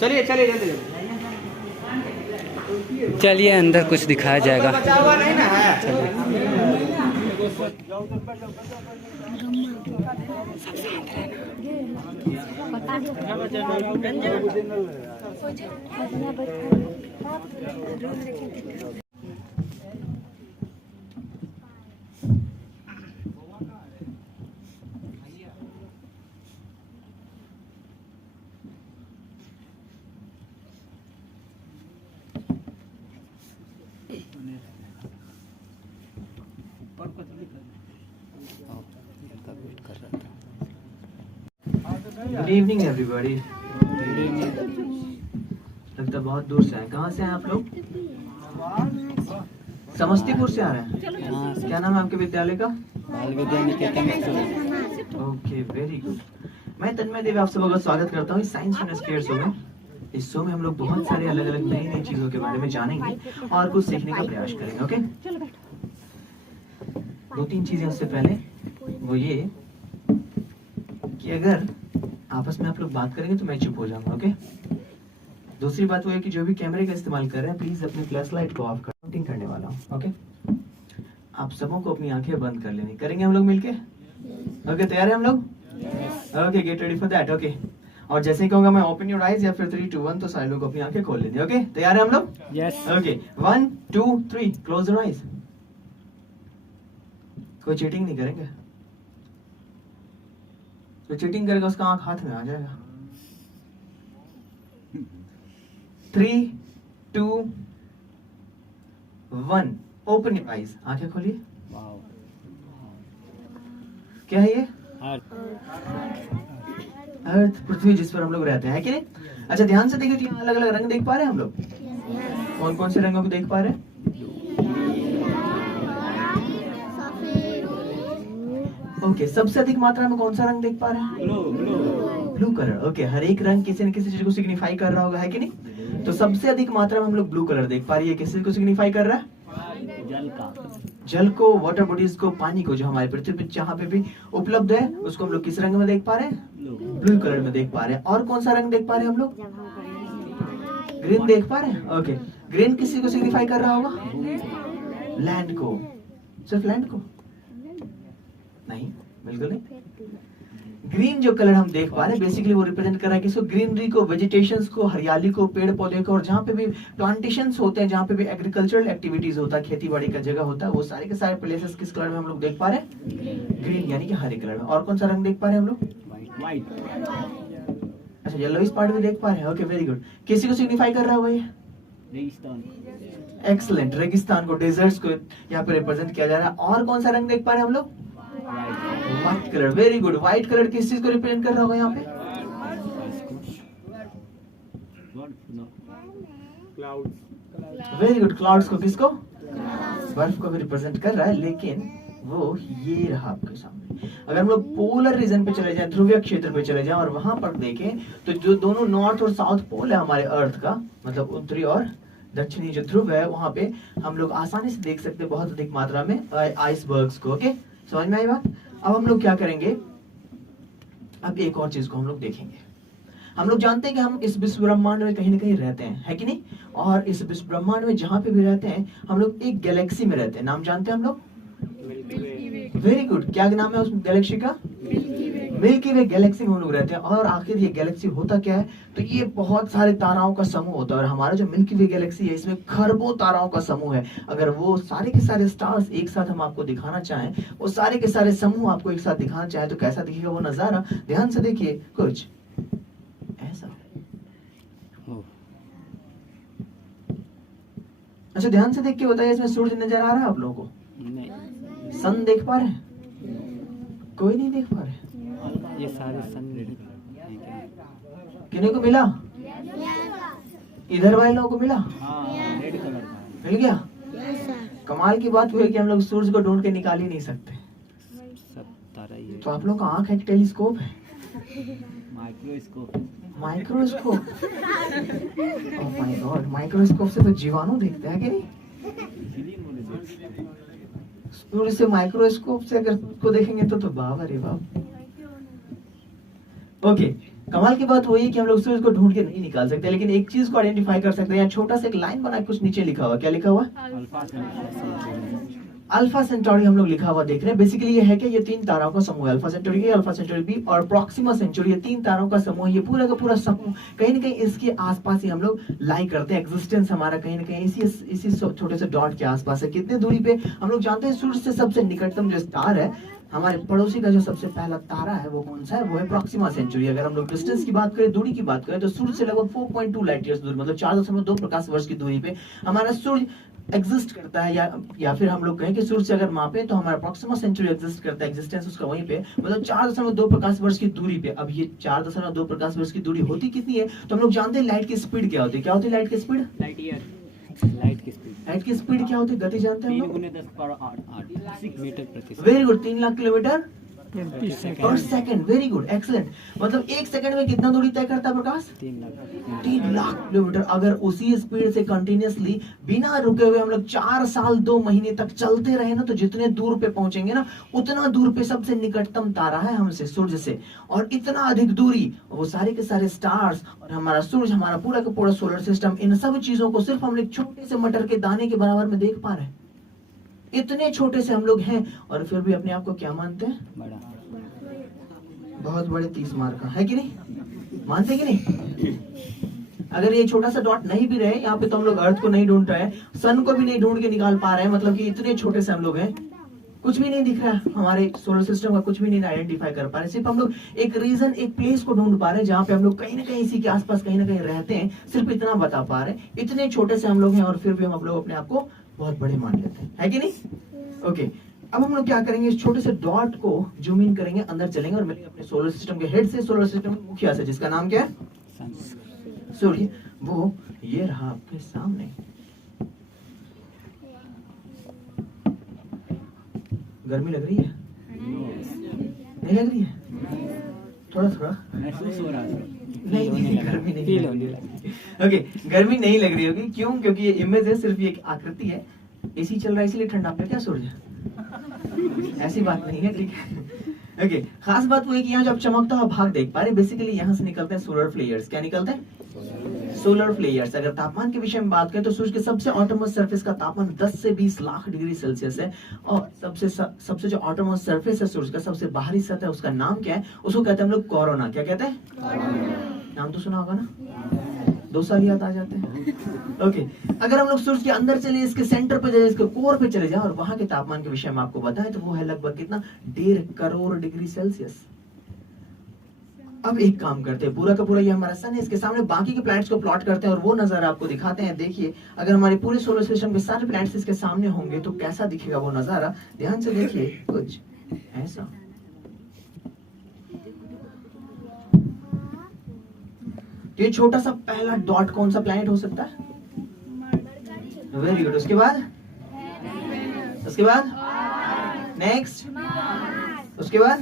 चलिए चलिए जल्दी चलिए अंदर कुछ दिखाया जाएगा। बचा हुआ नहीं ना है। Good evening everybody. लगता बहुत दूर से आए। कहाँ से हैं आप लोग? समस्तीपुर से आ रहे हैं। क्या नाम है आपके विद्यालय का? Bal Vidya Niketan. Okay very good. मैं तन्मय देव आप सबका स्वागत करता हूँ इस साइंस फन स्क्वायर शो में। इस शो में हम लोग बहुत सारे अलग अलग नई नई चीजों के बारे में जानेंगे और कुछ सीखने का प्रयास करेंगे। ओके, दो तीन चीजें उससे पहले वो ये कि अगर आपस में आप लोग बात करेंगे तो मैं चुप हो जाऊंगा। ओके, दूसरी बात वो है कि जो भी कैमरे का इस्तेमाल कर रहे हैं प्लीज अपनी फ्लैश लाइट को ऑफ कर। काउंटिंग करने वाला हूँ। ओके, आप सबों को अपनी आंखें बंद कर लेनी। करेंगे हम लोग मिलके? ओके, तैयार है हम लोग? Okay, get ready for that. Okay, और जैसे ही कहूंगा मैं ओपन योर आईज या फिर 3 2 1 तो सारे लोग अपनी आंखें खोल लेंगे। ओके, तैयार है हम लोग? Yes. Okay, 1 2 3 close your eyes. कोई चीटिंग नहीं करेंगे। तो चीटिंग करेगा उसका आंख हाथ में आ जाएगा। 3 2 1 ओपन योर आईज। आंखें खोलिए। क्या है ये? अर्थ, पृथ्वी जिस पर हम लोग रहते हैं, कि नहीं? अच्छा, ध्यान से देखिए, यहाँ अलग अलग रंग देख पा रहे हैं हम लोग? कौन कौन से रंगों को देख पा रहे हैं? ओके, सबसे अधिक मात्रा में कौन सा रंग देख पा रहे हैं? Blue colour. ओके, हर एक रंग किसी न किसी चीज को सिग्निफाई कर रहा होगा, है कि नहीं? तो सबसे अधिक मात्रा में हम लोग ब्लू कलर देख पा रही है। किसी को सिग्निफाई कर रहा है? जल को, वाटर बॉडीज को, पानी को, जो हमारे पृथ्वी पे जहाँ पे भी उपलब्ध है उसको हम लोग किस रंग में देख पा रहे हैं? ब्लू कलर में देख पा रहे हैं। और कौन सा रंग देख पा रहे हैं हम लोग? ग्रीन देख पा रहे हैं। ओके, ग्रीन किसी को सिग्निफाई कर रहा होगा? लैंड को। सिर्फ लैंड को? नहीं, बिल्कुल नहीं। ग्रीन जो कलर हम देख पा रहे हैं बेसिकली वो रिप्रेजेंट कर रहा है किसको? ग्रीनरी को, वेजिटेशंस को, हरियाली को, पेड़ पौधे को, और जहाँ पे भी प्लांटेशंस होते हैं, जहाँ पे भी एग्रीकल्चरल एक्टिविटीज होता है, खेती बाड़ी का जगह होता है, वो सारे के सारे प्लेसेस किस कलर में हम लोग देख पा रहे हैं? ग्रीन, यानी कि हरे कलर में। और कौन सा रंग देख पा रहे हैं हम लोग? व्हाइट। अच्छा, येलो इस पार्ट में देख पा रहे हैं। Okay, very good. किसी को सिग्निफाई कर रहा है भाई? रेगिस्तान। एक्सलेंट, रेगिस्तान को, डेजर्ट्स को यहाँ पे रिप्रेजेंट किया जा रहा है। और कौन सा रंग देख पा रहे हैं हम लोग? White colour. Very good. White colour किस चीज को रिप्रेजेंट कर रहा होगा यहाँ पे? Very good. क्लाउड्स को, किसको? बर्फ को भी रिप्रेजेंट कर रहा है, लेकिन वो ये रहा आपके सामने। अगर हम लोग पोलर रीजन पे चले जाएं, ध्रुवीय क्षेत्र पे चले जाएं और वहां पर देखें तो जो दोनों नॉर्थ और साउथ पोल है हमारे अर्थ का, मतलब उत्तरी और दक्षिणी जो ध्रुव है, वहां पे हम लोग आसानी से देख सकते हैं बहुत अधिक मात्रा में आइसबर्ग्स को। ओके, समझ में आई बात? अब हम लोग क्या करेंगे, अब एक और चीज को हम लोग देखेंगे। हम लोग जानते हैं कि हम इस विश्व ब्रह्मांड में कहीं ना कहीं रहते हैं, है कि नहीं? और इस विश्व ब्रह्मांड में जहां पे भी रहते हैं हम लोग एक गैलेक्सी में रहते हैं। नाम जानते हैं हम लोग? Very good. क्या नाम है उस गैलेक्सी का? मिल्की वे गैलेक्सी में हम लोग रहते हैं। और आखिर ये गैलेक्सी होता क्या है? तो ये बहुत सारे ताराओं का समूह होता है। और हमारा जो मिल्की वे गैलेक्सी है इसमें खरबों ताराओं का समूह है। अगर वो सारे के सारे स्टार्स एक साथ हम आपको दिखाना चाहें, वो सारे के सारे समूह आपको एक साथ दिखाना चाहें, तो कैसा दिखेगा वो नजारा? ध्यान से देखिए, कुछ ऐसा। अच्छा, ध्यान से देख के बताइए, इसमें सूरज नजर आ रहा है आप लोगों को? नहीं। सन देख पा रहे हैं? कोई नहीं देख पा रहे। ये सारे सन किन्हीं को मिला? इधर वाले लोगों को मिला? रेड कलर का मिल गया? कमाल की बात हुई है कि हम लोग सूरज को ढूंढ के निकाल ही नहीं सकते। सब तारा ही है। तो आप लोग का आंख है कि टेलीस्कोप है? Microscope. Microscope. Oh my God, microscope से तो जीवाणु देखते हैं कि नहीं? सूर्य से माइक्रोस्कोप से अगर को देखेंगे तो बाप रे बाप। ओके, कमाल की बात वही है कि हम लोग सूरज को ढूंढ के नहीं निकाल सकते, लेकिन एक चीज को आइडेंटिफाई कर सकते हैं। यहाँ छोटा सा एक लाइन बना के कुछ नीचे लिखा हुआ, क्या लिखा हुआ? अल्फा सेंटारी। अल्फा सेंटारी हम लोग लिखा हुआ देख रहे हैं। बेसिकली ये है कि ये 3 तारों का समूह है, अल्फा सेंटारी ए, अल्फा सेंटारी बी और प्रॉक्सिमा सेंटारी, ये 3 तारों का समूह। ये पूरा का पूरा समूह कहीं ना कहीं इसके आसपास ही हम लोग लाई करते हैं। एग्जिस्टेंस हमारा कहीं ना कहीं इसी छोटे से डॉट के आसपास है। कितने दूरी पे? हम लोग जानते हैं सूर्य से सबसे निकटतम जो स्टार है, हमारे पड़ोसी का जो सबसे पहला तारा है वो कौन सा है? वो है प्रॉक्सिमा सेंचुरी। अगर हम लोग डिस्टेंस की बात करें, दूरी की बात करें, तो सूर्य से लगभग 4.2 लाइट ईयर्स दूर, मतलब 4.2 प्रकाश वर्ष की दूरी पे हमारा सूर्य एग्जिस्ट करता है। या फिर हम लोग कहें कि सूर्य से अगर मापे तो हमारा प्रॉक्सिमा सेंचुरी एग्जिस्ट करता है, एग्जिस्टेंस उसका वहीं पे, मतलब 4.2 प्रकाश वर्ष की दूरी पे। अब ये 4.2 प्रकाश वर्ष की दूरी होती कितनी है? तो हम लोग जानते हैं लाइट की स्पीड क्या होती है। क्या होती है लाइट की स्पीड? Light year. लाइट की स्पीड। लाइट की स्पीड क्या होती है? गति जानते हैं हम 3 लोग? गुने 10 पावर 8 6 मीटर प्रति second. Very good, 3 lakh kilometre पर सेकंड। Very good, excellent. मतलब 1 सेकंड में कितना दूरी तय करता है प्रकाश? 3 लाख किलोमीटर। अगर उसी स्पीड से कंटिन्यूअसली बिना रुके हुए हम लोग 4 साल 2 महीने तक चलते रहे ना, तो जितने दूर पे पहुंचेंगे ना, उतना दूर पे सबसे निकटतम तारा है हमसे, सूर्य से। और इतना अधिक दूरी, वो सारे के सारे स्टार्स और हमारा सूर्य, हमारा पूरा का पूरा सोलर सिस्टम, इन सब चीजों को सिर्फ हम लोग छोटे से मटर के दाने के बराबर में देख पा रहे हैं। इतने छोटे से हम लोग हैं और फिर भी अपने आप को क्या मानते हैं? बड़ा। बहुत बड़े 30 मार का है कि नहीं? मानते कि नहीं? अगर ये छोटा सा डॉट नहीं भी रहे यहाँ पे, तो हम लोग अर्थ को नहीं ढूंढ रहे हैं, सन को भी नहीं ढूंढ के निकाल पा रहे हैं। मतलब कि इतने छोटे से हम लोग हैं, कुछ भी नहीं दिख रहा है, हमारे सोलर सिस्टम का कुछ भी नहीं आइडेंटिफाई कर पा रहे। सिर्फ हम लोग एक रीजन, एक प्लेस को ढूंढ पा रहे हैं जहाँ पे हम लोग कहीं ना कहीं इसी के आसपास कहीं ना कहीं रहते हैं। सिर्फ इतना बता पा रहे हैं। इतने छोटे से हम लोग हैं और फिर भी हम लोग अपने आप को बहुत बड़े मान लेते हैं, है कि नहीं? ओके, अब हम लोग क्या करेंगे, इस छोटे से डॉट को जूम इन करेंगे, अंदर चलेंगे और मिलेंगे अपने सोलर सिस्टम के हेड से, सोलर सिस्टम के मुखिया से, जिसका नाम क्या है? सूर्य। वो ये रहा आपके सामने। गर्मी लग रही है? नहीं लग रही है? थोड़ा थोड़ा महसूस हो रहा है। नहीं, गर्मी नहीं फील लग होने रही लगी। है। ओके, गर्मी नहीं लग रही होगी। क्यों? क्योंकि ये इमेज है, सिर्फ ये एक आकृति है। एसी चल रहा है इसलिए ठंडा पे क्या सूरज? ऐसी बात नहीं है, ठीक है? ओके, खास बात वो है कि यहाँ जब चमकता हुआ भाग देख पा रहे, बेसिकली यहाँ से निकलते हैं सोलर फ्लेयर्स। क्या निकलते हैं? Solar flares. अगर तापमान के विषय में बात करें तो सूर्य के सबसे ऑटोमोस्ट सरफेस का तापमान 10 से 20 लाख डिग्री सेल्सियस है। और सबसे जो ऑटोमोस्ट सरफेस है सूर्य का, सबसे बाहरी सतह, उसका नाम क्या है? उसको कहते हैं हम लोग कोरोना। क्या कहते हैं? नाम तो सुना होगा ना, 2 साल याद आ जाते हैं। ओके, अगर हम लोग सूर्य के अंदर चले, इसके सेंटर पे जाए, इसके कोर पे चले जाए और वहां के तापमान के विषय में आपको बताएं तो वो है लगभग कितना? 1.5 करोड़ डिग्री सेल्सियस। अब एक काम करते हैं, पूरा का पूरा ये हमारा सन है, इसके सामने बाकी के प्लैनेट्स को प्लॉट करते हैं और वो नजारा आपको दिखाते हैं। देखिए, अगर हमारे पूरे सोलर सिस्टम के सारे प्लैनेट्स इसके सामने होंगे तो कैसा दिखेगा वो नजारा? ध्यान से देखिए, कुछ ऐसा। ये छोटा सा पहला डॉट कौन सा प्लैनेट हो सकता है? Very good. उसके बाद नेक्स्ट, उसके बाद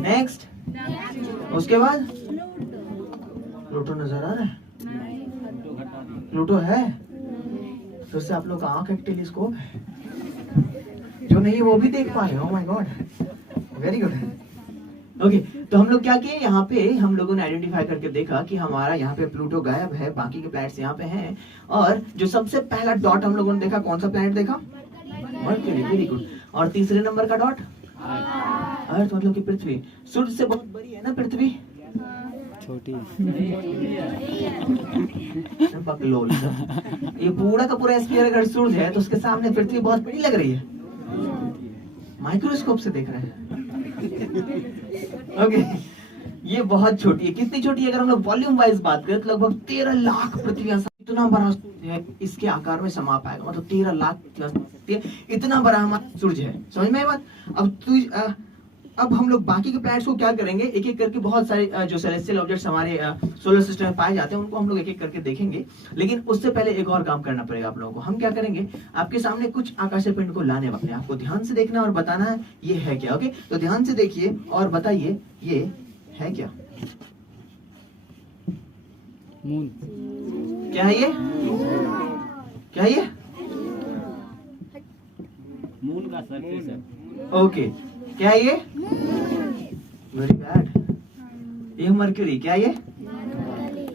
नेक्स्ट, उसके बाद प्लूटो नजर आ रहा है? प्लूटो है? फिर से आप लोग का आंख एक टेलीस्कोप है, जो नहीं वो भी देख पा रहे हो। Oh my God, very good. Okay, तो हम लोग क्या किए, यहाँ पे हम लोगों ने आइडेंटिफाई करके देखा कि हमारा यहाँ पे प्लूटो गायब है, बाकी के प्लैनेट्स यहाँ पे हैं। और जो सबसे पहला डॉट हम लोगों ने देखा, कौन सा प्लैनेट देखा? मरकरी। Very good. और तीसरे नंबर का डॉट अर्थ, मतलब कि पृथ्वी। सूर्य से बहुत बड़ी है ना पृथ्वी? छोटी। बकलोल। ये पूरा का पूरा स्फीयर अगर सूर्य है तो उसके सामने पृथ्वी बहुत बड़ी लग रही है। माइक्रोस्कोप से देख रहे हैं। ओके, ये बहुत छोटी है। कितनी छोटी है? अगर हम लोग वॉल्यूम वाइज बात करें तो लगभग 13 लाख पृथ्वी इतना बड़ा है, इसके आकार में समा पाएगा। मतलब 13 लाख पृथ्वी, इतना बड़ा हमारा सूर्य है। समझ में आई बात? अब हम लोग बाकी के प्लैनेट्स को क्या करेंगे, एक एक करके बहुत सारे जो सेलेस्टियल ऑब्जेक्ट्स हमारे सोलर सिस्टम में पाए जाते हैं उनको हम लोग एक एक करके देखेंगे। लेकिन उससे पहले एक और काम करना पड़ेगा आप लोगों को। हम क्या करेंगे, आपके सामने कुछ आकाशीय पिंड को लाने वाले, आपको ध्यान से देखना और बताना है ये है क्या। ओके, तो ध्यान से देखिए और बताइए ये है क्या? मून। क्या है ये? क्या है ये? मून का सरफेस है। ओके, क्या है ये? Very bad. ये मरकरी, क्या ये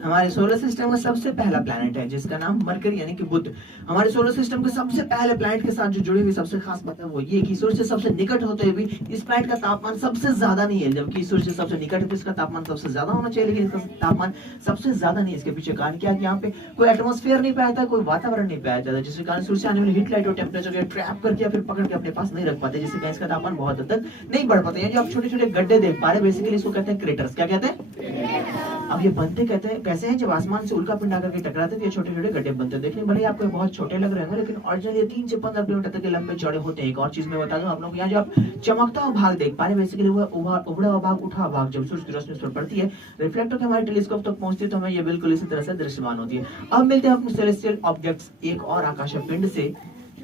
हमारे सोलर सिस्टम का सबसे पहला प्लैनेट है जिसका नाम मरकरी यानी कि बुध। हमारे सोलर सिस्टम के सबसे पहले प्लैनेट के साथ जो जुड़ी हुई सबसे खास बात है वो ये कि सूर्य से सबसे निकट होते हुए भी इस प्लैनेट का तापमान सबसे ज्यादा नहीं है, जबकि सूर्य से सबसे निकट है तो इसका तापमान सबसे ज्यादा होना चाहिए, लेकिन इसका तापमान सबसे ज्यादा नहीं है। इसके पीछे कारण क्या है? यहाँ पे कोई एटमॉस्फेयर नहीं पाया जाता, कोई वातावरण नहीं पाया जाता, जिसके कारण सूर्य से आने वाली हीट लाइट और टेम्परेचर को ट्रैप करके या फिर पकड़ के अपने पास नहीं रख पाते, जिससे इसका तापमान बहुत हद तक नहीं बढ़ पाता। जो आप छोटे छोटे गड्ढे देख पा रहे हैं बेसिकली इसको कहते हैं क्रेटर्स। क्या कहते हैं? अब ये बनते कहते हैं कैसे हैं? जब आसमान से उल्का पिंड आकर के टकराते हैं तो ये छोटे छोटे गड्ढे बनते हैं। देखने भले आपको ये बहुत छोटे लग रहे हैं लेकिन ओरिजिनली 3 से 15 किलोमीटर तक के लंबे चौड़े होते हैं। एक और चीज मैं बता दूं आप लोग, यहाँ जो आप चमकता हुआ भाग देख पा रहे हैं बेसिकली वो उभड़ा हुआ भाग, उठा हुआ भाग जब सूर्य की रोशनी उस पर पड़ती है रिफ्लेक्टर के हमारे टेलीस्कोप तक पहुंचती है तो हमें ये बिल्कुल इसी तरह से दृश्यमान होती है। अब मिलते हैं अपने सेलेस्टियल ऑब्जेक्ट्स एक और आकाशीय पिंड से,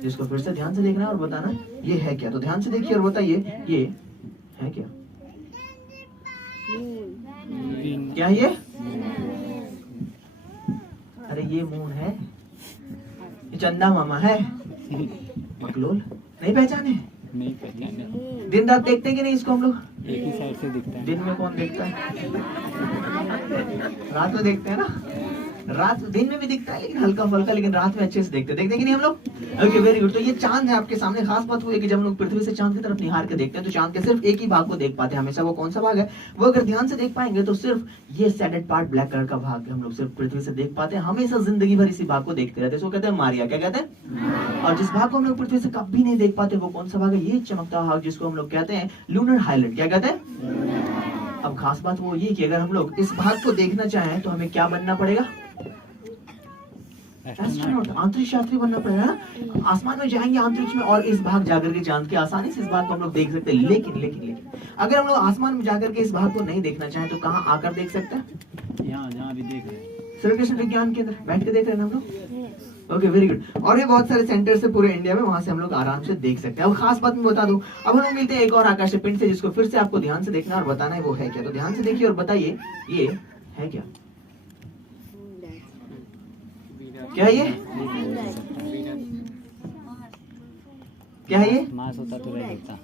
जिसको फिर से ध्यान से देखना और बताना ये है क्या। तो ध्यान से देखिए और बताइए ये है क्या? क्या ये? अरे ये मून है, ये चंदा मामा है, मकलोल नहीं पहचाने? नहीं पहचाने। दिन रात देखते हैं कि नहीं इसको हम लोग? एक ही साइड से दिखता है। दिन में कौन देखता है? रात में देखते हैं ना, रात दिन में भी दिखता है लेकिन हल्का फुल्का, लेकिन रात में अच्छे से देखते हैं कि नहीं हम लोग? Okay very good. तो ये चांद है आपके सामने। खास बात वो है कि जब हम लोग पृथ्वी से चांद की तरफ निहार के देखते हैं तो चांद के सिर्फ एक ही भाग को देख पाते हैं हमेशा। वो कौन सा भाग है? वो अगर ध्यान से देख पाएंगे तो सिर्फ ये सैडेड पार्ट ब्लैक कलर का भाग हम लोग सिर्फ पृथ्वी से देख पाते हैं। हमेशा जिंदगी भर इसी भाग को देखते रहते हैं, इसको कहते हैं मारिया। क्या कहते हैं? और जिस भाग को हम लोग पृथ्वी से कभी नहीं देख पाते वो कौन सा भाग है? ये चमकता भाग जिसको हम लोग कहते हैं लूनर हाइलैंड। क्या कहते हैं? अब खास बात वो ये कि अगर हम लोग इस भाग को देखना चाहें तो हमें क्या बनना पड़ेगा? एस्ट्रोनॉट, अंतरिक्ष यात्री बनना पड़ेगा ना। आसमान में जाएंगे अंतरिक्ष में और इस भाग जाकर के जान के आसानी से इस भाग को हम लोग देख सकते हैं। लेकिन अगर हम लोग आसमान में जाकर के इस भाग को नहीं देखना चाहें तो कहाँ आकर देख सकते हैं? यहाँ जहाँ भी देख रहे हैं सर्वकृष्ण विज्ञान केंद्र बैठ के देख रहे हैं हम लोग। Okay very good. और ये बहुत सारे सेंटर से पूरे इंडिया में, वहां से हम लोग आराम से देख सकते हैं। अब खास बात मैं बता दूं, अब हम लोग मिलते हैं एक और आकाशीय पिंड से जिसको फिर से आपको ध्यान से देखना और बताना है वो है क्या। तो ध्यान से देखिए और बताइए ये है क्या? क्या ये? क्या है ये? मार्स होता तो रह जाता।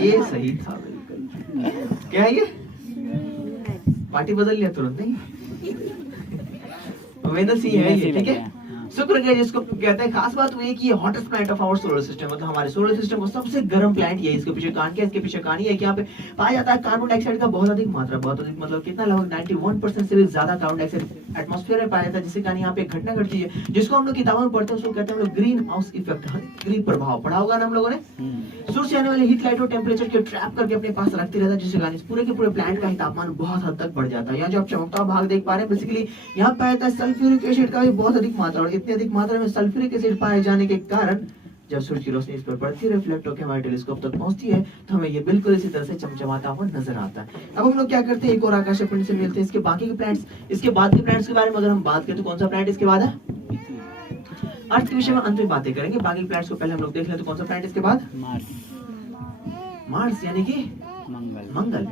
ये सही था बिल्कुल। क्या है ये? पार्टी बदल लिया तुरंत नहीं? वेनस ही है ये, ठीक है। शुक्र ग्रह जिसको कहते हैं। खास बात वो ये कि ये hottest planet of our solar system, मतलब हमारे सोलर सिस्टम का सबसे गर्म प्लैनेट ये है। इसके पीछे कारण क्या है? इसके पीछे कहानी है कि यहाँ पे पाया जाता है कार्बन डाइऑक्साइड का बहुत अधिक मात्रा, बहुत अधिक मतलब कितना, लगभग 91% से भी ज्यादा कार्बन डाइऑक्साइड एटमॉस्फेयर में पाया जाता है, जिससे कारण यहाँ पे एक घटना घटती है जिसको हम लोग किताबों में पढ़ते हैं, उसको कहते हैं हम लोग ग्रीन हाउस इफेक्ट, ग्रीन प्रभाव। पढ़ा होगा ना हम लोगों ने? सूर्य से आने वाले हीट लाइट और टेम्परेचर को ट्रैप करके अपने पास रखते रहता है, जिससे कारण इस पूरे के पूरे प्लैनेट का ही तापमान बहुत हद तक बढ़ जाता है। यहाँ जो आप चमकता हुआ भाग देख पा रहे हैं बेसिकली यहाँ पाया जाता है सल्फ्यूरिक एसिड का भी बहुत अधिक मात्रा, और इतनी अधिक मात्रा में सल्फ्यूरिक एसिड पाए जाने के कारण जब सूर्य की रोशनी इस पर पड़ती है, रिफ्लेक्ट होकर हमारे टेलीस्कोप तक पहुंचती है तो हमें ये बिल्कुल इसी तरह से चमचमाता हुआ नजर आता है। अब हम लोग क्या करते हैं, एक और आकाशीय पिंड से मिलते हैं। इसके बाकी के प्लैनेट्स, इसके बाद के प्लैनेट्स के बारे में अगर हम बात करें तो कौन सा प्लैनेट इसके बाद है? अर्थ के विषय में अंत में बातें करेंगे। बाकी प्लैनेट्स को पहले हम लोग देख लें तो कौन सा प्लैनेट इसके बाद? मार्स यानी कि मंगल।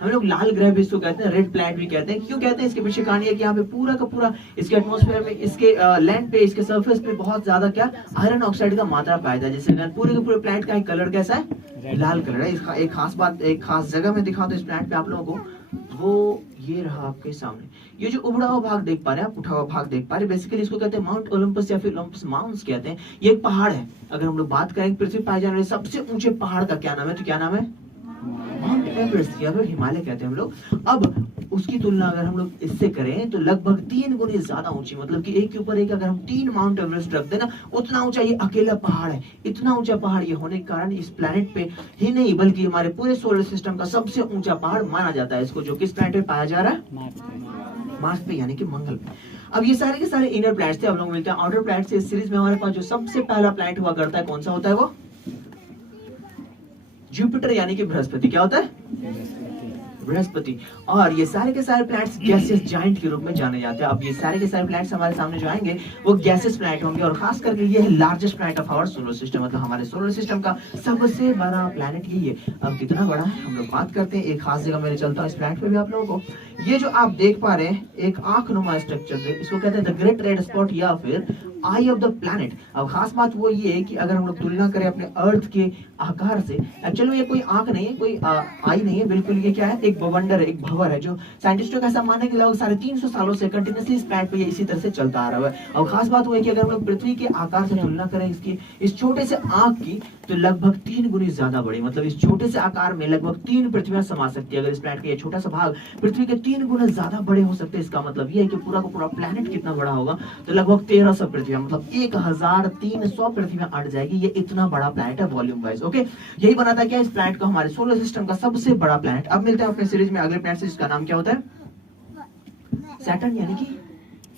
हम लोग लाल ग्रह भी इसको कहते हैं, रेड प्लैनेट भी कहते हैं। क्यों कहते हैं? इसके पीछे कहानी है कि यहाँ पे पूरा का पूरा इसके एटमॉस्फेयर में, इसके लैंड पे, इसके सरफेस पे बहुत ज्यादा क्या आयरन ऑक्साइड का मात्रा पाया जाता है, जिससे पूरे के पूरे प्लैनेट का कलर कैसा है? लाल कलर है। इसका एक खास बात, एक खास जगह में दिखा दो इस प्लैनेट पे आप लोगों को, वो ये रहा आपके सामने। ये जो उबड़ा हुआ भाग देख पा रहे हैं आप, उठा हुआ भाग देख पा रहे हैं, बेसिकली इसको कहते हैं माउंट ओलंपस या फिर ओलंपस माउंट्स कहते हैं। ये एक पहाड़ है। अगर हम लोग बात करें पृथ्वी पाए जाने वाले सबसे ऊंचे पहाड़ का क्या नाम है, तो क्या नाम है? माउंट एवरेस्ट या फिर हिमालय कहते हैं हम लोग। अब उसकी तुलना अगर हम लोग इससे करें तो लगभग 3 गुनी ज्यादा ऊंची, मतलब कि एक के ऊपर एक अगर हम 3 माउंट एवरेस्ट रख देना, उतना ऊंचा ये अकेला पहाड़ है। इतना ऊंचा पहाड़ ये होने के कारण इस प्लैनेट पे ही नहीं बल्कि हमारे पूरे सोलर सिस्टम का सबसे ऊंचा पहाड़ माना जाता है इसको, जो किस प्लैनेट पे पाया जा रहा है? मार्स पे यानी कि मंगल पे। अब ये सारे के सारे इनर प्लैनेट्स थे। अब लोग मिलते हैं आउटर प्लैनेट से। इस सीरीज में हमारे पास जो सबसे पहला प्लैनेट हुआ करता है कौन सा होता है? वो जुपिटर यानी कि बृहस्पति। क्या होता है? बृहस्पति। और ये सारे के सारे प्लैनेट्स गैसेस जाइंट के रूप में जाने जाते हैं। अब ये सारे के सारे प्लैनेट्स हमारे सामने जो आएंगे वो गैसेस प्लैनेट होंगे, और खास करके ये है largest planet of our solar system, मतलब हमारे सोलर सिस्टम का सबसे बड़ा प्लैनेट यही है। अब कितना बड़ा है हम लोग बात करते हैं। एक खास जगह मैंने चलता हूँ इस प्लैनेट पे भी आप लोगों को। ये जो आप देख पा रहे हैं एक आंख नुमा स्ट्रक्चर, इसको कहते हैं द ग्रेट रेड स्पॉट या फिर आई ऑफ द प्लैनेट। अब खास बात वो ये है कि अगर हम लोग तुलना करें अपने अर्थ के आकार से, एक्चुअली ये कोई आंख नहीं है, कोई आई नहीं है, बिल्कुल ये क्या है, एक बवंडर है, एक भंवर है, जो साइंटिस्टों का ऐसा मानना है कि लगभग 350 सालों से कंटिन्यूसली इस प्लैनेट पे ये इसी तरह से चलता आ रहा है। और खास बात वो है कि अगर हम लोग पृथ्वी के आकार से तुलना करें इसकी इस छोटे से आंख की, तो लगभग 3 गुनी ज्यादा बड़ी, मतलब इस छोटे से आकार में लगभग 3 पृथ्वियां समा सकती है। अगर इस प्लैनेट का ये छोटा सा भाग पृथ्वी के 3 गुना ज्यादा बड़े हो सकते हैं, इसका मतलब ये है कि पूरा का पूरा प्लैनेट कितना बड़ा होगा, तो लगभग 1300 पृथ्वियां, मतलब 1300 पृथ्वियां अट जाएगी। ये इतना बड़ा प्लैनेट है वॉल्यूम वाइज। ओके, यही बनाता है क्या इस प्लैनेट को हमारे सोलर सिस्टम का सबसे बड़ा प्लैनेट। अब मिलते हैं अपने सीरीज में अगले प्लैनेट से, जिसका नाम क्या होता है, सैटर्न, यानी कि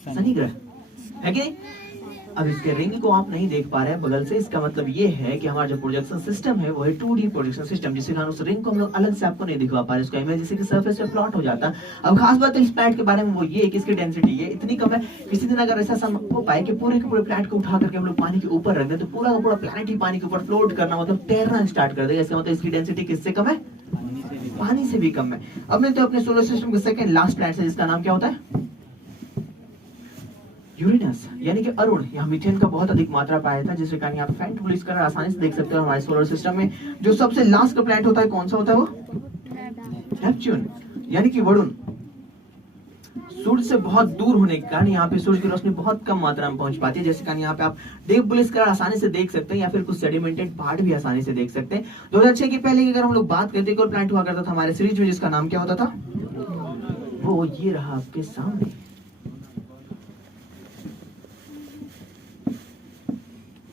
शनि ग्रह, है कि नहीं? अब इसके रिंग को आप नहीं देख पा रहे हैं बगल से, इसका मतलब ये है कि हमारा जो प्रोजेक्शन सिस्टम है वो है 2D प्रोजेक्शन सिस्टम, जिसके कारण उस रिंग को हम लोग अलग से आपको नहीं दिखा पा रहे, उसका इमेज जैसे कि सरफेस पे प्लॉट हो जाता। अब खास बात इस प्लैनेट के बारे में वो ये है कि इसकी डेंसिटी ये इतनी कम है, किसी दिन अगर ऐसा संभव हो पाए कि पूरे के पूरे प्लैनेट को उठा करके हम लोग पानी के ऊपर रख दें, तो पूरा का पूरा प्लैनेट ही पानी के ऊपर फ्लोट करना, मतलब तैरना स्टार्ट कर देगा। इसका मतलब इसकी डेंसिटी किससे कम है, पानी से भी कम है। अब मिलते हैं अपने सोलर सिस्टम के सेकंड लास्ट प्लैनेट से, जिसका नाम क्या होता है, यूरेनस, यानी कि अरुण। यहाँ मीथेन का बहुत अधिक मात्रा पाया था, जिसके कारण यहाँ पे फेंट पुलिस कर आसानी से देख सकते हो। हमारे सोलर सिस्टम में जो सबसे लास्ट का प्लैनेट होता है, कौन सा होता है वो, नेपच्यून, यानी कि वरुण। सूर्य से बहुत दूर होने के कारण यहाँ पे सूर्य की रोशनी बहुत कम मात्रा में पहुंच पाती है, जैसे कारण यहाँ पे आप देव पुलिस कर आसानी से देख सकते हैं, या फिर कुछ सेडिमेंटेड पहाड़ भी आसानी से देख सकते हैं। 2006 की पहले की अगर हम लोग बात करते, एक और प्लैनेट हुआ करता था हमारे सीरीज में, जिसका नाम क्या होता था, वो ये रहा आपके सामने,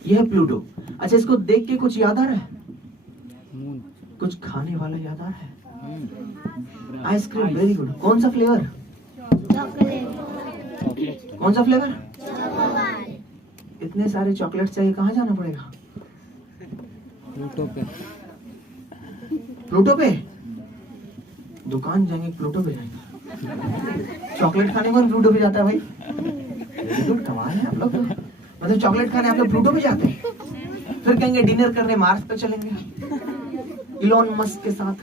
यह प्लूटो। अच्छा, इसको देख के कुछ याद आ रहा है, कुछ खाने वाला याद आ रहा है, आइसक्रीम, वेरी गुड। कौन सा फ्लेवर, कौन सा फ्लेवर, इतने सारे चॉकलेट चाहिए, कहाँ जाना पड़ेगा, प्लूटो पे, प्लूटो पे दुकान जाएंगे, प्लूटो पे जाएंगे, चॉकलेट खाने को प्लूटो पे जाता है भाई, वेरी गुड, कमाल है आप लोग तो। मतलब चॉकलेट खाने आप लोग प्लूटो पे जाते हैं, फिर कहेंगे डिनर करने मार्स पे चलेंगे इलॉन मस्क के साथ,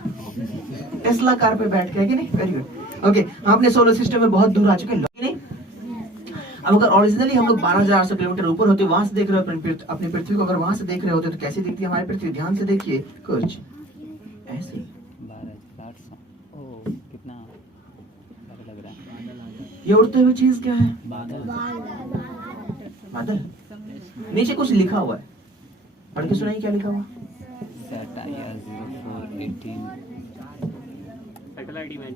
टेस्ला कार पे बैठ के, है कि नहीं, वेरी गुड। ओके, हम अपने सोलर सिस्टम में बहुत दूर आ चुके हैं, नहीं? अब अगर ओरिजिनली हम लोग 12,800 किलोमीटर ऊपर होते, वहां से देख रहे हो अपनी पृथ्वी को, अगर वहां से देख रहे होते तो कैसी दिखती है हमारी पृथ्वी, ध्यान से देखिए, कुछ ऐसे 12,800, ओह कितना लग रहा है। ये उड़ते हुए चीज क्या है, बादल, बादल। नीचे कुछ लिखा हुआ है, पढ़ के सुनाइए क्या लिखा हुआ, satire 0418 satellite image,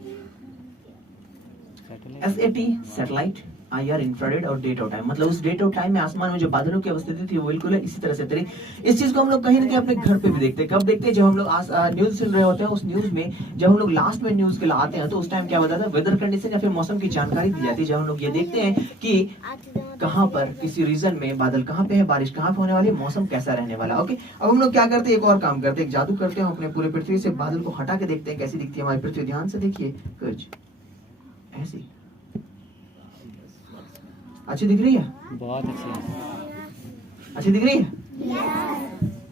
SAT satellite, IR infrared, और डेट ऑफ टाइम, मतलब उस डेट ऑफ टाइम में आसमान में जो बादलों की अवस्थिति थी वो बिल्कुल है इसी तरह से तेरी। इस चीज को हम लोग कहीं ना कहीं अपने घर पे भी देखते हैं। कब देखते हैं, जब हम लोग न्यूज सुन रहे होते हैं, उस न्यूज में जब हम लोग लास्ट में न्यूज के लिए आते हैं, तो उस टाइम क्या बताता है, वेदर कंडीशन या फिर मौसम की जानकारी दी जाती है। जब हम लोग ये देखते हैं कि कहाँ पर किसी रीजन में बादल कहाँ पे है, बारिश कहाँ पे होने वाली, मौसम कैसा रहने वाला। ओके, अब हम लोग क्या करते हैं, एक और काम करते हैं, एक जादू करते हैं, अपने पूरे पृथ्वी से बादल को हटा के देखते हैं कैसी दिखती है हमारी पृथ्वी। ध्यान से देखिए, कुछ ऐसी अच्छी दिख रही है, बहुत अच्छी, अच्छी दिख रही है।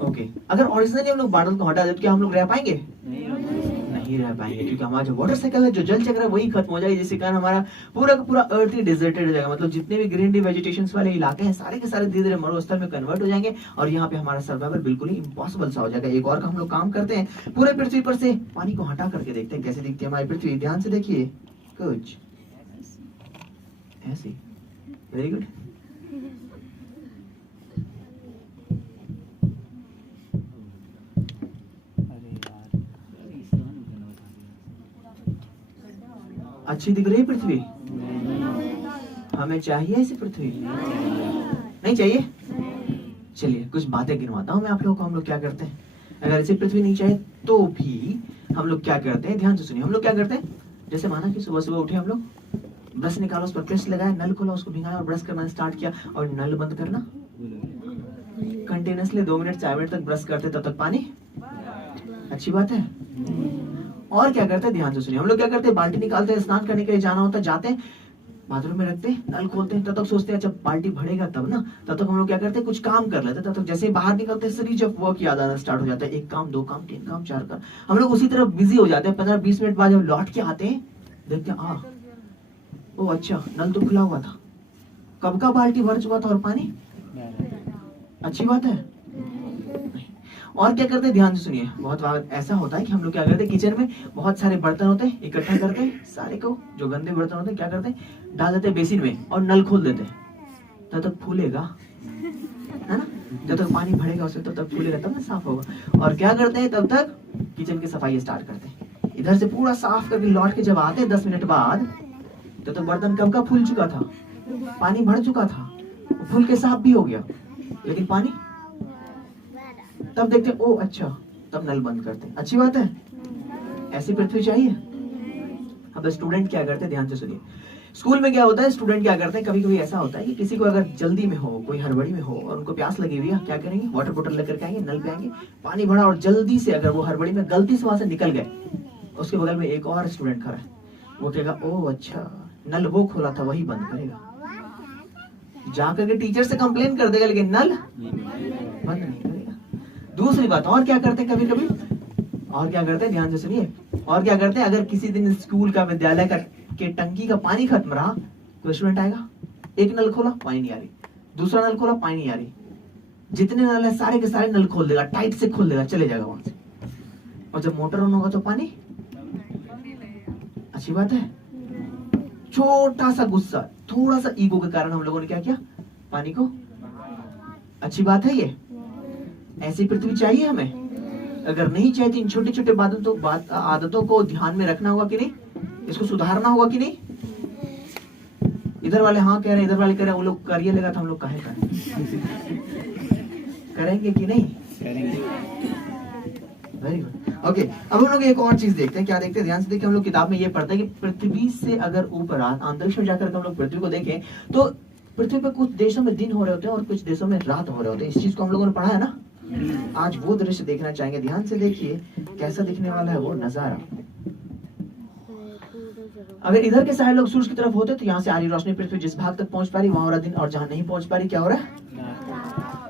ओके, अगर ओरिजिनली हम लोग बादल को हटा दें तो क्या हम लोग रह पाएंगे, नहीं रह पाएंगे, क्योंकि हमारा जो वाटर साइकिल है, जो जल चक्र है, वही खत्म हो जाएगी, जिसके कारण हमारा पूरा का पूरा अर्थ ही डिजर्टेड हो जाएगा। मतलब जितने भी ग्रीनरी वेजिटेशंस वाले इलाके हैं, सारे के सारे धीरे धीरे मरुस्थल में कन्वर्ट हो जाएंगे, और यहाँ पे हमारा सर्वाइवल बिल्कुल ही इम्पॉसिबल सा हो जाएगा। एक और का हम लोग काम करते हैं, पूरे पृथ्वी पर से पानी को हटा करके देखते हैं कैसे दिखती है हमारी पृथ्वी। ध्यान से देखिए, कुछ ऐसी, वेरी गुड। अरे यार, अच्छी दिख रही है पृथ्वी, हमें चाहिए ऐसी पृथ्वी, नहीं चाहिए। चलिए कुछ बातें गिनवाता हूँ मैं आप लोगों को, हम लोग क्या करते हैं, अगर ऐसी पृथ्वी नहीं चाहिए तो भी हम लोग क्या करते हैं, ध्यान से सुनिए। हम लोग क्या करते हैं, जैसे माना कि सुबह सुबह उठे, हम लोग ब्रश निकाला, उस पर प्रेस लगाया, नल खोला, उसको भिंगाया और ब्रश करना स्टार्ट किया, और नल बंद करना, कंटिन्यूअसली 2 मिनट 4 मिनट तक ब्रश करते, तब तक पानी, अच्छी बात है। और क्या करते हैं, ध्यान से सुनिए। हम लोग क्या करते हैं, बाल्टी निकालते हैं, स्नान करने के लिए जाना होता है, जाते हैं बाथरूम में रखते हैं, नल खोलते हैं, तब तक सोचते हैं जब बाल्टी भरेगा तब ना, तब तक हम लोग क्या करते हैं, कुछ काम कर लेते हैं। तब तक जैसे ही बाहर निकलते हैं, शरीर जब वर्क याद आना स्टार्ट हो जाता है, 1 काम 2 काम 3 काम 4 काम, हम लोग उसी तरफ बिजी हो जाते हैं। 15-20 मिनट बाद जब लौट के आते हैं, देखते हैं ओ अच्छा, नल तो खुला हुआ था, कब का बाल्टी भर चुका था और पानी अच्छी बात है। और क्या करते हैं, ध्यान से सुनिए। बहुत बार ऐसा होता है कि हम लोग क्या करते हैं, किचन में बहुत सारे बर्तन होते हैं, इकट्ठा करते हैं सारे को, जो गंदे बर्तन होते हैं क्या करते हैं, डाल देते हैं बेसिन में और नल खोल देते हैं। तब तक फूलेगा, है ना, जब तक पानी भरेगा उसमें तब तक फूलेगा, तब ना साफ होगा। और क्या करते हैं, तब तक किचन की सफाई स्टार्ट करते हैं। इधर से पूरा साफ करके लौट के जब आते हैं 10 मिनट बाद, तब तक बर्तन कब का फूल चुका था, पानी भर चुका था, फूल के साफ भी हो गया, लेकिन पानी तब देखते हैं, ओ अच्छा, तब नल बंद करते हैं। अच्छी बात है, ऐसी पृथ्वी चाहिए। अब स्टूडेंट क्या करते हैं, ध्यान से सुनिए। स्कूल में क्या होता है, स्टूडेंट क्या करते हैं, कभी कभी ऐसा होता है कि किसी को अगर जल्दी में हो, कोई हड़बड़ी में हो और उनको प्यास लगी हुई है, क्या करेंगे, वाटर बोतल लेकर के आएंगे, नल पे आएंगे, पानी भरा, और जल्दी से अगर वो हड़बड़ी में गलती से वहां से निकल गए, उसके बगल में एक और स्टूडेंट खड़ा है, वो कहेगा ओ अच्छा, नल वो खोला था वही बंद करेगा, जाकर के टीचर से कंप्लेन कर देगा, लेकिन नल बंद नहीं करेगा। दूसरी बात, और क्या करते हैं कभी कभी, और क्या करते हैं, ध्यान से सुनिए, और क्या करते हैं, अगर किसी दिन स्कूल का, विद्यालय का के टंकी का पानी खत्म रहा, तो स्टूडेंट आएगा, एक नल खोला पानी नहीं आ रही, दूसरा नल खोला पानी नहीं आ रही, जितने नल है सारे के सारे नल खोल देगा, टाइट से खोल देगा, चले जाएगा वहां से, और जब मोटर ऑन होगा तो पानी। अच्छी बात है। छोटा सा गुस्सा, थोड़ा सा ईगो के कारण हम लोगों ने क्या किया, पानी को। अच्छी बात है ये, ऐसी पृथ्वी चाहिए हमें। अगर नहीं चाहिए तो इन छोटे छोटे आदतों को ध्यान में रखना होगा कि नहीं, इसको सुधारना होगा कि नहीं। इधर वाले हाँ कह रहे हैं, इधर वाले कह रहे हैं, वो लोग करिए लेगा तो हम लोग काहे करें, करेंगे कि नहीं करेंगे। Very good. ओके, अब हम लोग एक और चीज देखते हैं, क्या देखते हैं, ध्यान से देखिए। हम लोग किताब में ये पढ़ते हैं कि पृथ्वी से अगर ऊपर अंतरिक्ष में जाकर हम लोग पृथ्वी को देखें, तो पृथ्वी पे कुछ देशों में दिन हो रहे होते हैं और कुछ देशों में रात हो रहे होते हैं। इस चीज को हम लोगों ने पढ़ा है ना। आज वो दृश्य देखना चाहेंगे, ध्यान से देखिए कैसा दिखने वाला है वो नजारा। अगर इधर के सारे लोग सूरज की तरफ होते तो यहाँ से आ रही रोशनी पृथ्वी जिस भाग तक पहुंच पा रही वहां हो रहा दिन, और जहां नहीं पहुंच पा रही क्या हो रहा है।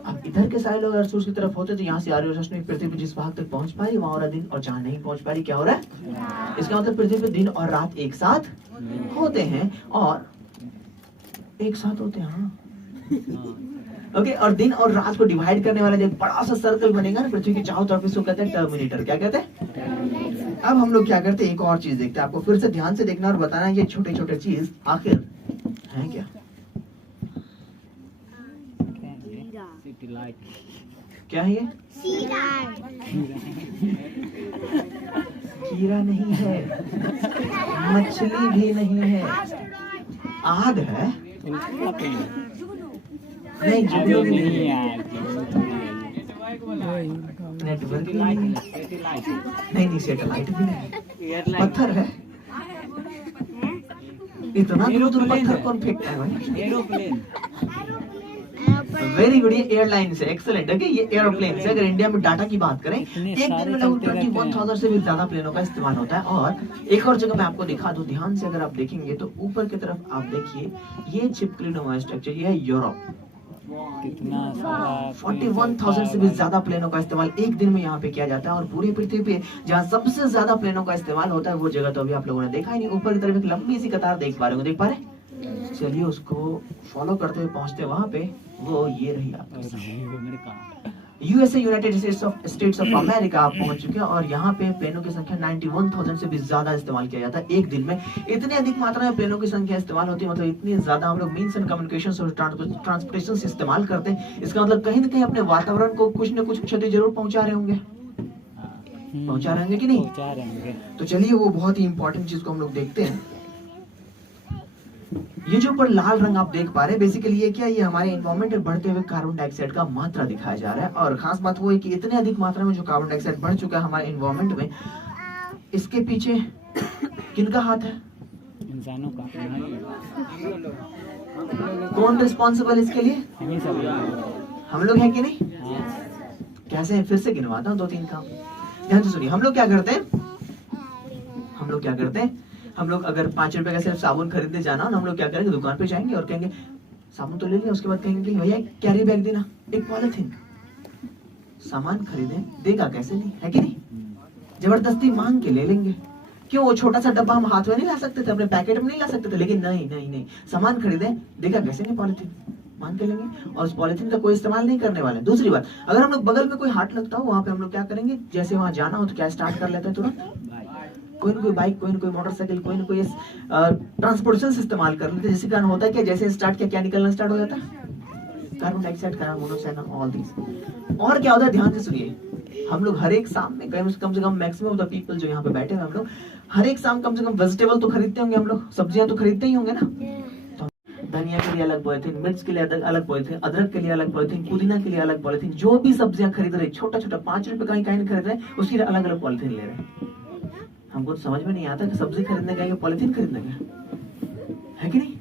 अब इधर के सारे लोग अगर सूरज की तरफ होते तो यहाँ से आ रही रोशनी पृथ्वी जिस भाग तक पहुंच पा रही वहां हो रहा दिन, और जहां नहीं पहुंच पा रही क्या हो रहा है। इसका मतलब पृथ्वी पे दिन और रात एक साथ होते हैं, और एक साथ होते हैं, हाँ ओके। और दिन और रात को डिवाइड करने वाला एक बड़ा सा सर्कल बनेगा ना पृथ्वी के चारों तरफ, इसको कहते हैं टर्मिनेटर। क्या कहते हैं। अब हम लोग क्या करते हैं, एक और चीज देखते हैं, आपको फिर से ध्यान से देखना और बताना ये छोटे छोटे चीज आखिर है क्या। City light. क्या है ये, कीड़ा नहीं है, मछली भी नहीं है, आग है, नहीं जुगनू भी नहीं है, नेटवर्क भी नहीं है, नहीं सैटेलाइट भी नहीं, पत्थर है। इतना दूर पत्थर कौन फेंकता है भाई। एरोप्लेन। वेरी गुड, ये एयरलाइन से एक्सेलेंट। ओके, ये एरोप्लेन से। अगर इंडिया में डाटा की बात करें, एक दिन में लगभग 21,000 से भी ज्यादा प्लेनों का इस्तेमाल होता है। और एक और जगह मैं आपको दिखा दूं, ध्यान से अगर आप देखेंगे तो ऊपर की तरफ आप देखिए, ये छिपकली नुमा स्ट्रक्चर, ये है यूरोप। कितना सारा 41,000 से भी ज्यादा प्लेनों का इस्तेमाल एक दिन में यहाँ पे किया जाता है। और पूरी पृथ्वी पे जहाँ सबसे ज्यादा प्लेनों का इस्तेमाल होता है वो जगह तो अभी आप लोगों ने देखा ही नहीं। ऊपर की तरफ एक लंबी सी कतार देख पा रहे हो, देख पा रहे, चलिए उसको फॉलो करते हुए पहुंचते वहां पे, वो ये रही आपकी USA, United states of America. आप पहुंच चुके हैं और यहाँ पे प्लेनों की संख्या 91,000 से भी ज्यादा इस्तेमाल किया जाता है एक दिन में। इतनी अधिक मात्रा में प्लेनों की संख्या इस्तेमाल होती है, मतलब इतनी ज्यादा हम लोग मीन्स एंड कम्युनिकेशन और ट्रांसपोर्टेशन से इस्तेमाल करते हैं। इसका मतलब कहीं ना कहीं अपने वातावरण को कुछ न कुछ क्षति जरूर पहुंचा रहे होंगे, पहुंचा रहे होंगे कि नहीं। पहुंचा रहे होंगे। तो चलिए वो बहुत ही इंपॉर्टेंट चीज को हम लोग देखते हैं। ये जो ऊपर लाल रंग आप देख पा रहे हैं, बेसिकली ये क्या, ये हमारे एनवायरमेंट में बढ़ते हुए कार्बन डाइऑक्साइड का मात्रा दिखाया जा रहा है। और खास बात वो है कि इतने अधिक मात्रा में जो कार्बन डाइऑक्साइड बढ़ चुका है हमारे एनवायरमेंट में, इसके पीछे किनका हाथ है, इंसानों का। कौन रिस्पॉन्सिबल इसके लिए, हमें सब हम लोग हैं कि नहीं। हाँ। कैसे है, फिर से गिनवाता हूँ 2-3 काम, ध्यान से सुनिए। हम लोग क्या करते हैं, हम लोग अगर 5 रुपए का सिर्फ साबुन खरीदने जाना, हम लोग क्या करेंगे, दुकान पे जाएंगे और कहेंगे साबुन तो ले लिया, उसके बाद कहेंगे भैया कैरी बैग देना, एक पॉलिथीन। सामान खरीदें, देगा कैसे नहीं, है कि नहीं। जबरदस्ती मांग के ले लेंगे। क्यों, वो छोटा सा डब्बा हम हाथ में नहीं ला सकते थे, अपने पैकेट में नहीं ला सकते थे, लेकिन नहीं, सामान खरीदें, देगा कैसे नहीं, पॉलिथीन। मान के लेंगे, और उस पॉलिथीन का कोई इस्तेमाल नहीं करने वाले। दूसरी बात, अगर हम लोग बगल में कोई हाट लगता हो वहां पे हम लोग क्या करेंगे, जैसे वहां जाना हो तो क्या स्टार्ट कर लेते हैं तुरंत, कोई ना कोई बाइक, कोई ना कोई मोटरसाइकिल, कोई ना कोई ट्रांसपोर्टेशन से इस्तेमाल कर लेते हैं। जिसके कारण होता है कि जैसे स्टार्ट किया क्या निकलना स्टार्ट हो जाता है, carbon dioxide, carbon monoxide, all this. और क्या होता है, ध्यान से सुनिए, हम लोग हर एक शाम में कम से कम मैक्सिमम ऑफ द पीपल जो यहाँ पे बैठे हैं, हम लोग हर एक शाम कम से कम वेजिटेबल तो खरीदते होंगे, हम लोग सब्जियां तो खरीदते ही होंगे ना। तो धनिया के लिए अलग पॉलिथीन, मिर्च के लिए अलग पॉलिथीन, अदरक के लिए अलग पॉलिथीन, पुदीना के लिए अलग पॉलिथीन, जो भी सब्जियां खरीद रहे, छोटा छोटा 5 रुपए कहीं कहीं खरीद रहे हैं, उसके लिए अलग अलग पॉलिथीन ले रहे हैं। हमको तो समझ में नहीं आता कि सब्जी खरीदने गए पॉलिथीन खरीदने गए, है कि नहीं।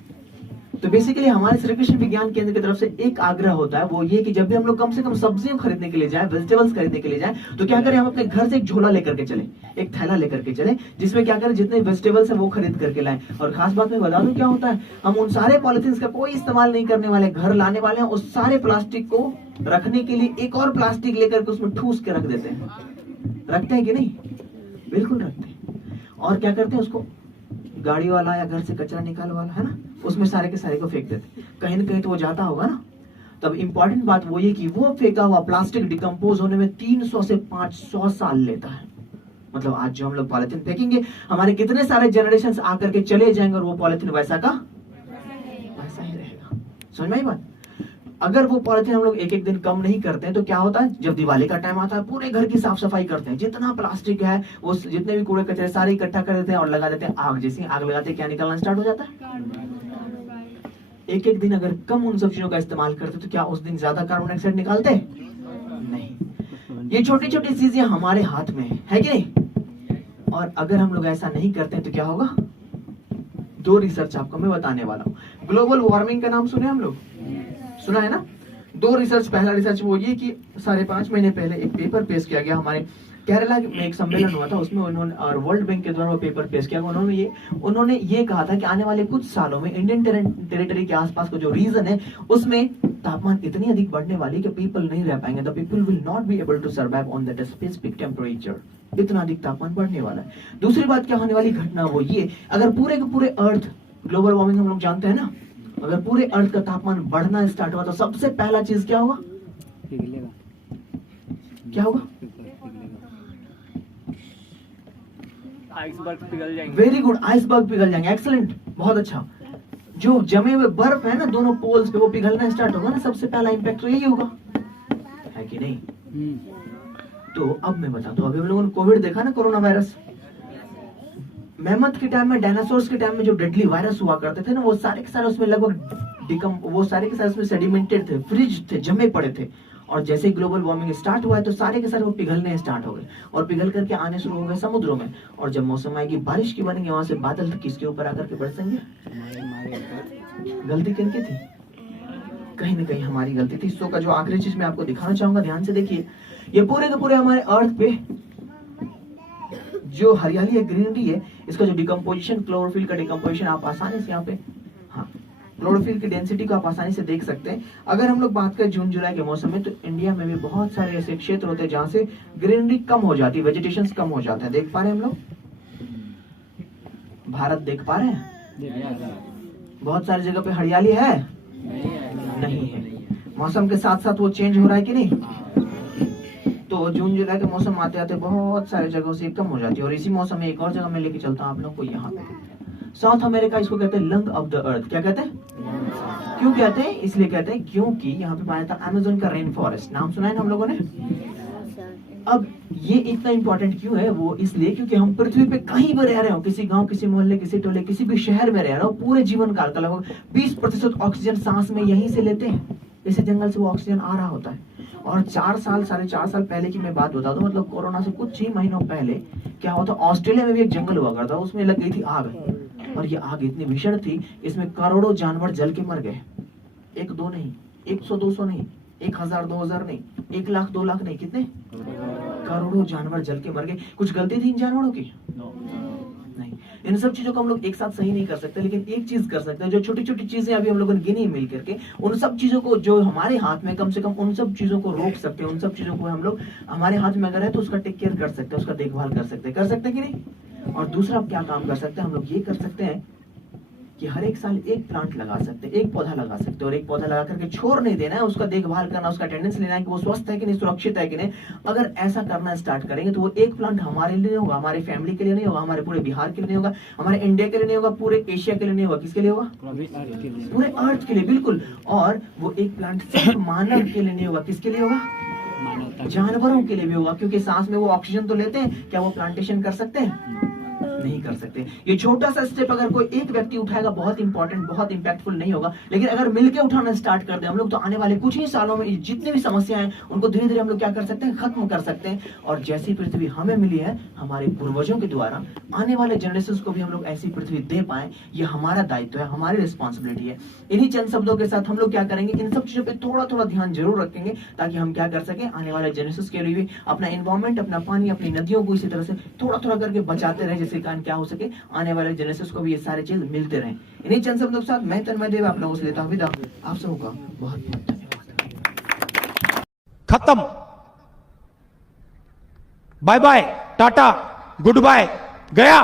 तो बेसिकली हमारे श्री कृष्ण विज्ञान केंद्र की तरफ से एक आग्रह होता है, वो ये कि जब भी हम लोग कम से कम सब्जियां खरीदने के लिए जाए, वेजिटेबल्स खरीदने के लिए जाए, तो क्या करें, हम अपने घर से एक झोला लेकर के चले, एक थैला लेकर के चले, जिसमें क्या करें, जितने वेजिटेबल्स है वो खरीद करके लाएं। और खास बात मैं बता दूं क्या होता है, हम उन सारे पॉलिथीन का कोई इस्तेमाल नहीं करने वाले, घर लाने वाले हैं, उस सारे प्लास्टिक को रखने के लिए एक और प्लास्टिक लेकर के उसमें ठूस के रख देते हैं। रखते हैं कि नहीं, बिल्कुल रखते हैं। और क्या करते हैं, उसको गाड़ी वाला या घर से कचरा निकाल वाला है ना, उसमें सारे के सारे को फेंक देते, कहीं ना कहीं तो वो जाता होगा ना। तब इंपॉर्टेंट बात वो ये कि वो फेंका हुआ प्लास्टिक डिकम्पोज होने में 300 से 500 साल लेता है। मतलब आज जो हम लोग पॉलिथीन फेंकेंगे, हमारे कितने सारे जनरेशन आकर के चले जाएंगे और वो पॉलिथीन वैसा का वैसा ही रहेगा। समझ में आई बात। अगर वो पॉलिथीन हम लोग एक एक दिन कम नहीं करते हैं तो क्या होता है, जब दिवाली का टाइम आता है पूरे घर की साफ सफाई करते हैं, जितना प्लास्टिक है वो जितने भी कूड़े कचरे सारे इकट्ठा कर देते हैं और लगा देते हैं आग। जैसे आग लगाते हैं क्या निकलना स्टार्ट हो जाता है। एक एक दिन अगर कम उन सब चीजों का इस्तेमाल करते तो क्या उस दिन ज्यादा कार्बन डाइऑक्साइड निकालते नहीं। ये छोटी छोटी चीजें हमारे हाथ में है कि नहीं। और अगर हम लोग ऐसा नहीं करते तो क्या होगा, 2 रिसर्च आपको मैं बताने वाला हूँ। ग्लोबल वार्मिंग का नाम सुने हम लोग, सुना है ना। 2 रिसर्च, पहला रिसर्च वो ये कि 5.5 महीने पहले एक पेपर पेश किया गया, हमारे केरला में एक सम्मेलन हुआ था, उसमें उन्होंने और वर्ल्ड बैंक के द्वारा वो पेपर पेश किया। उन्होंने ये कहा था कि आने वाले कुछ सालों में इंडियन टेरिटरी के आसपास का जो रीजन है उसमें तापमान इतनी अधिक बढ़ने वाली कि पीपल नहीं रह पाएंगे, the people will not be able to survive on that specific temperature. इतना अधिक तापमान बढ़ने वाला है। दूसरी बात क्या होने वाली घटना वो ये, अगर पूरे के पूरे अर्थ, ग्लोबल वार्मिंग हम लोग जानते हैं ना, अगर पूरे अर्थ का तापमान बढ़ना स्टार्ट हुआ तो सबसे पहला चीज क्या होगा, पिघलेगा। क्या होगा, आइसबर्ग पिघल जाएंगे। वेरी गुड, आइसबर्ग पिघल जाएंगे, एक्सीलेंट, बहुत अच्छा। जो जमे हुए बर्फ है ना दोनों पोल्स पे, वो पिघलना स्टार्ट होगा ना, सबसे पहला इंपैक्ट तो यही होगा, है कि नहीं। तो अब मैं बता दूं, अभी हम लोगों ने कोविड देखा ना, कोरोना वायरस, मैमथ के टाइम में, डायनासोर्स के टाइम में जो डेडली वायरस हुआ करते थे ना, वो सारे के सारे उसमें लगभग वो सारे के सारे उसमें सेडिमेंटेड थे, फ्रिज थे, जमे पड़े थे। और जैसे ग्लोबल वार्मिंग स्टार्ट हुआ है तो सारे के सारे वो पिघलने स्टार्ट हो गए और पिघल करके आने शुरू हो गए समुद्रों में। और जब मौसम आएगी बारिश की बनेंगे, वहां से बादल किसके ऊपर आकर के बरसेंगे। गलती किनकी थी, कहीं ना कहीं हमारी गलती थी। इसका जो आखिरी चीज मैं आपको दिखाना चाहूंगा, ध्यान से देखिए, ये पूरे के पूरे हमारे अर्थ पे जो हरियाली है, ग्रीनरी है, इसका जो डिकम्पोजिशन, क्लोरोफिल का डिकम्पोजिशन आप आसानी से यहाँ पे, हाँ, क्लोरोफिल की डेंसिटी को आप आसानी से देख सकते हैं। अगर हम लोग बात करें जून जुलाई के मौसम में, तो इंडिया में भी बहुत सारे ऐसे क्षेत्र होते हैं जहां से ग्रीनरी कम हो जाती है, वेजिटेशन कम हो जाता है। देख पा रहे हैं हम लोग, भारत देख पा रहे हैं, बहुत सारी जगह पे हरियाली है नहीं है। मौसम के साथ साथ वो चेंज हो रहा है कि नहीं। तो जून जुलाई का मौसम आते आते बहुत सारे जगहों से कम हो जाती है। और इसी मौसम में एक और जगह में लेके चलता हूँ आप लोग को, यहाँ पे साउथ अमेरिका, इसको कहते हैं लंग ऑफ द अर्थ। क्या कहते हैं, क्यों कहते हैं, इसलिए कहते हैं क्योंकि यहाँ पे पाया था अमेज़न का रेन फॉरेस्ट, नाम सुना है ना हम लोगों ने। अब ये इतना इंपॉर्टेंट क्यों है, वो इसलिए क्योंकि हम पृथ्वी पे कहीं भी रह रहे हो, किसी गांव, किसी मोहल्ले, किसी टोले, किसी भी शहर में रह रहे हो, पूरे जीवन काल का लगभग 20% ऑक्सीजन सांस में यहीं से लेते हैं। इसी जंगल से वो ऑक्सीजन आ रहा होता है। और 4 साल 4.5 साल पहले की मैं बात बता दूं, मतलब कोरोना से कुछ ही महीनों पहले क्या होता, ऑस्ट्रेलिया में भी एक जंगल हुआ करता, उसमें लग गई थी आग। और ये आग इतनी भीषण थी, इसमें करोड़ों जानवर जल के मर गए। 1-2 नहीं, 100-200 नहीं, 1000-2000 नहीं, 1 लाख 2 लाख नहीं, कितने करोड़ों जानवर जल के मर गए। कुछ गलती थी इन जानवरों की नहीं। इन सब चीजों को हम लोग एक साथ सही नहीं कर सकते, लेकिन एक चीज कर सकते हैं, जो छोटी छोटी चीजें अभी हम लोगों ने गिनी मिल करके, उन सब चीजों को जो हमारे हाथ में, कम से कम उन सब चीजों को रोक सकते हैं। उन सब चीजों को हम लोग हमारे हाथ में अगर है तो उसका टेक केयर कर सकते हैं, उसका देखभाल कर सकते हैं कि नहीं। और दूसरा क्या काम कर सकते हैं हम लोग, ये कर सकते हैं कि हर एक साल एक प्लांट लगा सकते हैं, एक पौधा लगा सकते हैं, और एक पौधा लगा करके छोड़ नहीं देना है, उसका देखभाल करना, उसका अटेंडेंस लेना है कि वो स्वस्थ है कि नहीं, सुरक्षित है कि नहीं। अगर ऐसा करना स्टार्ट करेंगे तो वो एक प्लांट हमारे लिए नहीं होगा, हमारी फैमिली के लिए नहीं होगा, हमारे पूरे बिहार के लिए नहीं होगा, हमारे इंडिया के लिए नहीं होगा, पूरे एशिया के लिए नहीं होगा, किसके लिए होगा? पूरे अर्थ के लिए, बिल्कुल। और वो एक प्लांट सिर्फ मानव के लिए नहीं होगा, किसके लिए होगा? मानवता जानवरों के लिए भी होगा, क्योंकि सांस में वो ऑक्सीजन तो लेते हैं, क्या वो प्लांटेशन कर सकते हैं? नहीं कर सकते। ये छोटा सा स्टेप अगर कोई एक व्यक्ति उठाएगा, बहुत इंपॉर्टेंट, बहुत इंपैक्टफुल नहीं होगा, लेकिन अगर मिलकर उठाना स्टार्ट कर दें हम लोग, तो आने वाले कुछ ही सालों में जितनी भी समस्याएं हैं उनको धीरे धीरे हम लोग क्या कर सकते हैं? खत्म कर सकते हैं। और जैसी पृथ्वी हमें मिली है हमारे पूर्वजों के द्वारा, आने वाले जनरेशन को भी हम लोग ऐसी पृथ्वी दे पाए, ये हमारा दायित्व है, हमारी रिस्पॉन्सिबिलिटी है। इन्हीं चंद शब्दों के साथ हम लोग क्या करेंगे, इन सब चीजों पर थोड़ा थोड़ा ध्यान जरूर रखेंगे, ताकि हम क्या कर सके, आने वाले जनरेशन के लिए भी अपना एनवायरमेंट, अपना पानी, अपनी नदियों को इसी तरह से थोड़ा थोड़ा करके बचाते रहे, जिसके कारण क्या हो सके, आने वाले जनरेशन को भी ये सारे चीज मिलते रहे। इन्हीं चंद शब्दों के साथ मैं तन्मय देव आप लोगों से लेता हूं विदा। आप सबका बहुत बहुत धन्यवाद। खत्म, बाय बाय, टाटा, गुड बाय, गया।